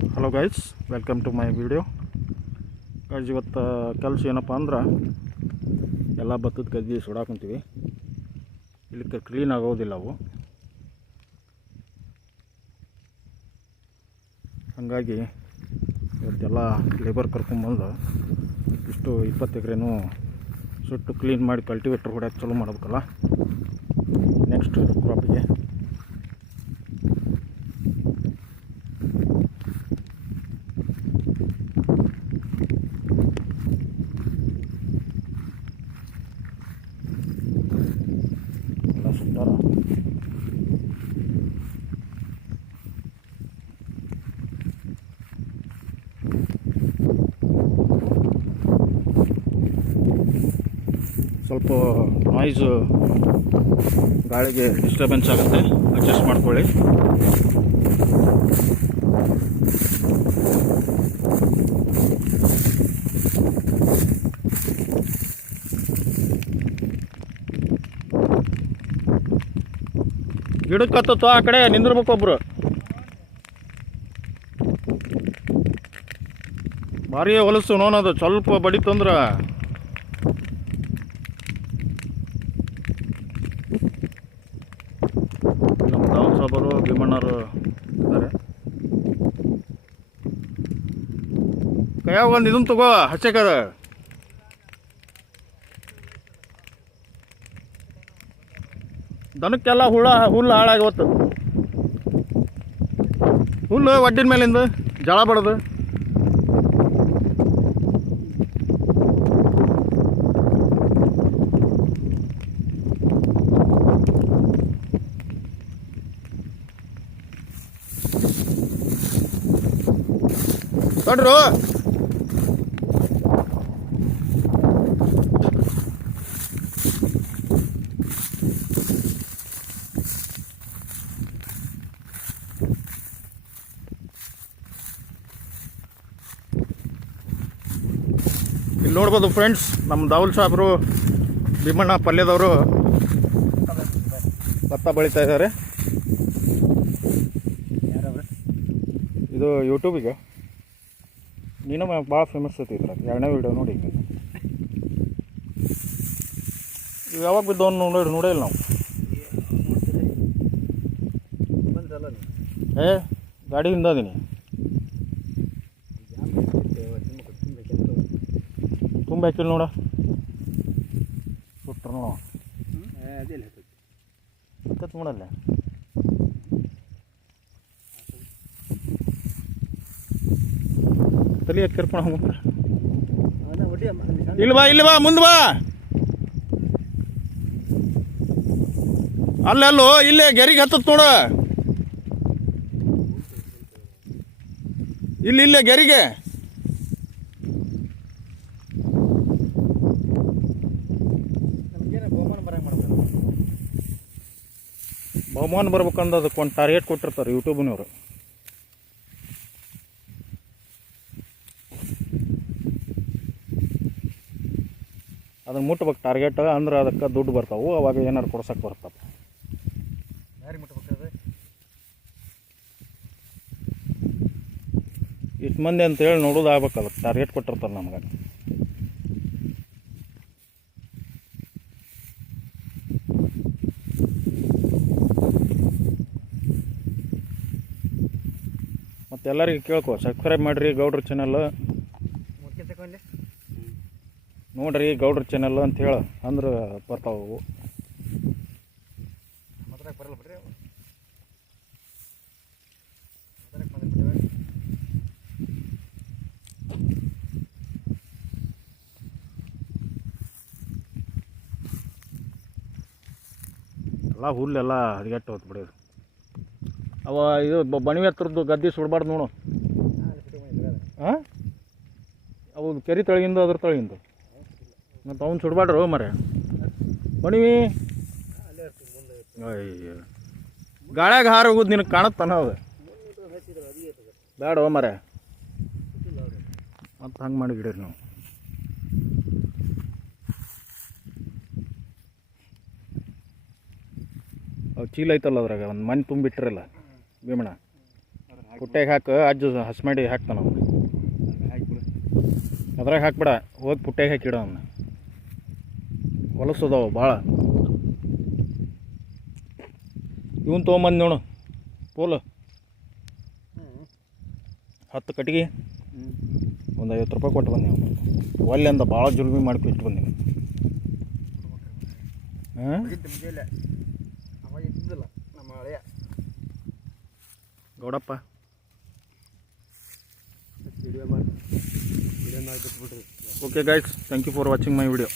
Hello guys, welcome to my video. Guys, ಇವತ್ತು ಕೆಲಸ ಏನಪ್ಪ ಅಂದ್ರೆ ಎಲ್ಲ ಭತ್ತದ ಗದ್ದೆ ಸುಡಾಕೊಂತೀವಿ. ಇಲ್ಲಿ ಕ್ಲೀನ್ ಆಗೋದಿಲ್ಲ ಅವು, ಹಾಗಾಗಿ ಇವತ್ತೆಲ್ಲ ಲೇಬರ್ ಕರ್ಕೊಂಬಂದು ಇಷ್ಟು 20 ಎಕರೆನೂ ಸುಟ್ಟು ಕ್ಲೀನ್ ಮಾಡಿ ಕಲ್ಟಿವೇಟ್ರ್ ಹೊಡ್ಯಾಕೆ ಚಾಲೂ ಮಾಡಬೇಕಲ್ಲ ನೆಕ್ಸ್ಟ್ ಕ್ರಾಪಿಗೆ. ಸ್ವಲ್ಪ ನಾಯ್ಸು ಗಾಳಿಗೆ ಡಿಸ್ಟರ್ಬೆನ್ಸ್ ಆಗುತ್ತೆ, ಅಡ್ಜಸ್ಟ್ ಮಾಡ್ಕೊಳ್ಳಿ. ಗಿಡಕ್ಕೆ ಹತ್ತತ್ತು ಆ ಕಡೆ ನಿಂದಿರ್ಬೇಕೊಬ್ರು. ಭಾರಿ ಹೊಲಸು ನೋನದು, ಸ್ವಲ್ಪ ಬಡಿತಂದ್ರೆ ನಮ್ಮ ತಾವು ಸಾಬರು ಭೀಮಣ್ಣರು ಇದ್ದಾರೆ. ಕೈಯಾಗ ಒಂದು ಇದನ್ನು ತಗೋ, ಹಚ್ಚಕದ ದನಕ್ಕೆಲ್ಲ ಹುಲ್ಲು ಹಾಳಾಗಿವತ್ತು. ಹುಲ್ಲು ಒಡ್ಡಿನ ಮೇಲಿಂದ ಜಳ ಬಡದು ನೋಡ್ರು. ಇಲ್ಲಿ ನೋಡ್ಬೋದು ಫ್ರೆಂಡ್ಸ್, ನಮ್ಮ ದಾವುಲ್ ಸಾಹೇಬರು ಭೀಮಣ್ಣ ಪಲ್ಯದವರು ಭತ್ತ ಬೆಳೀತಾ ಇದ್ದಾರೆ. ಇದು ಯೂಟ್ಯೂಬಿಗೆ ನೀನು ಭಾಳ ಫೇಮಸ್ ಐತಿ ಇದ್ರಾಗ. 2ನೇ ವೀಡಿಯೋ ನೋಡಿ. ಇವು ಯಾವಾಗ ಬಿದ್ದವನು ನೋಡಿಲ್ಲ ನಾವು. ಗಾಡಿಯಿಂದ ಅದೀನಿ, ತುಂಬ ಹಾಕಿಲ್ಲ ನೋಡ. ಸುಟ್ರು ನೋಡ ಹತ್ತತ್ತು ನೋಡಲ್ಲ. ತಲೆ ಕರ್ಕೊಂಡು ಹೋಗ್ತಾರೆ. ಇಲ್ಲಿ ಬಾ ಮುಂದೆ ಬಾ. ಅಲ್ಲೋ ಇಲ್ಲೇ ಗೆರಿಗೆ ಹತ್ತತ್ ನೋಡ. ಇಲ್ಲೇ ಗೆರಿಗೆ ಬಹುಮಾನ ಬರ್ಬೇಕಂದ್ರೆ ಅದಕ್ಕೆ ಒಂದು ಟಾರ್ಗೆಟ್ ಕೊಟ್ಟಿರ್ತಾರೆ ಯೂಟ್ಯೂಬ್ನವರು. ಅದನ್ನು ಮುಟ್ಬೇಕು ಟಾರ್ಗೆಟ್ ಅಂದ್ರೆ ಅದಕ್ಕೆ ದುಡ್ಡು ಬರ್ತಾವೆ. ಅವಾಗ ಏನಾರು ಕೊಡ್ಸಕ್ಕೆ ಬರ್ತವೆ. ಇಷ್ಟು ಮಂದಿ ಅಂತೇಳಿ ನೋಡೋದು ಆಗ್ಬೇಕಲ್ಲ, ಟಾರ್ಗೆಟ್ ಕೊಟ್ಟಿರ್ತಾರೆ ನಮ್ಗೆ. ಮತ್ತು ಎಲ್ಲರಿಗೂ ಕೇಳ್ಕೊ, ಸಬ್ಸ್ಕ್ರೈಬ್ ಮಾಡಿರಿ ಗೌಡ್ರ ಚಾನಲ್, ನೋಡ್ರಿ ಗೌಡ್ರ ಚಾನಲ್ ಅಂತ ಹೇಳ ಅಂದ್ರೆ ಬರ್ತಾವು. ಎಲ್ಲ ಹುಲ್ಲೆಲ್ಲ ಹರಿಗಟ್ಟು ಹೊತ್ತು ಬಿಡೋದು. ಅವ ಇದು ಬಣಿವೆ ಹತ್ರದ್ದು ಗದ್ದೆ ಸುಡಬಾರ್ದು ನೋಡು. ಹಾಂ, ಅವು ಕೆರೆ ತಳಗಿಂದ ಅದ್ರ ತಳಗಿಂದ ಮತ್ತು ಅವ್ನು ಸುಡಬಾರ್ದು ಮರೆ. ಬಣಿವಿ ಅಯ್ಯ ಗಾಳ್ಯಾಗ ಹಾರ ಹೋಗೋದು ನಿನಗೆ ಕಾಣುತ್ತಾನ ಅದು. ಬೇಡ ಮರೆ ಮತ್ತು ಹಂಗೆ ಮಾಡಿ ಗಿಡರಿ ನಾವು. ಅವು ಚೀಲ ಐತಲ್ಲ ಅದ್ರಾಗ ಒಂದು ಮಣ್ಣು ತುಂಬಿಟ್ಟಿರಲ್ಲ ಭೀಮಣ್ಣ, ಪುಟ್ಟ್ಯಾಗ ಹಾಕು ಅಜ್ಜು ಹಸ್ ಮಾಡಿ ಹಾಕ್ತಾನ ಅವನು. ಹಾಕಿಬಿಡು. ಅದ್ರಾಗ ಹಾಕ್ಬೇಡ, ಹೋಗಿ ಪುಟ್ಟ್ಯಾಗ ಹಾಕಿಡ ಅವನ್ನ. ಹೊಲಸದವು ಭಾಳ. ಇವನ್ ತೊಗೊಂಬಂದು ನೋಡು ಪೋಲು 10 ಕಟ್ಟಿಗೆ ಒಂದು 50 ರೂಪಾಯಿ ಕೊಟ್ಟು ಬಂದೆ ಅವನು. ಒಲ್ಲೆಂದ ಭಾಳ ಜುಲ್ಮಿ ಮಾಡ್ಕೊಟ್ಟು ಬಂದೀನಿ. ಹಾಂ ಅವಾಗ ಇದ್ದಿದ್ದಿಲ್ಲ ನಮ್ಮ ಹಳೆಯ ಗೌಡಪ್ಪ. ವಿಡಿಯೋ ಮಾಡಿ ಬಿಟ್ಬಿಡ್ರಿ. Okay guys, thank you for watching my video.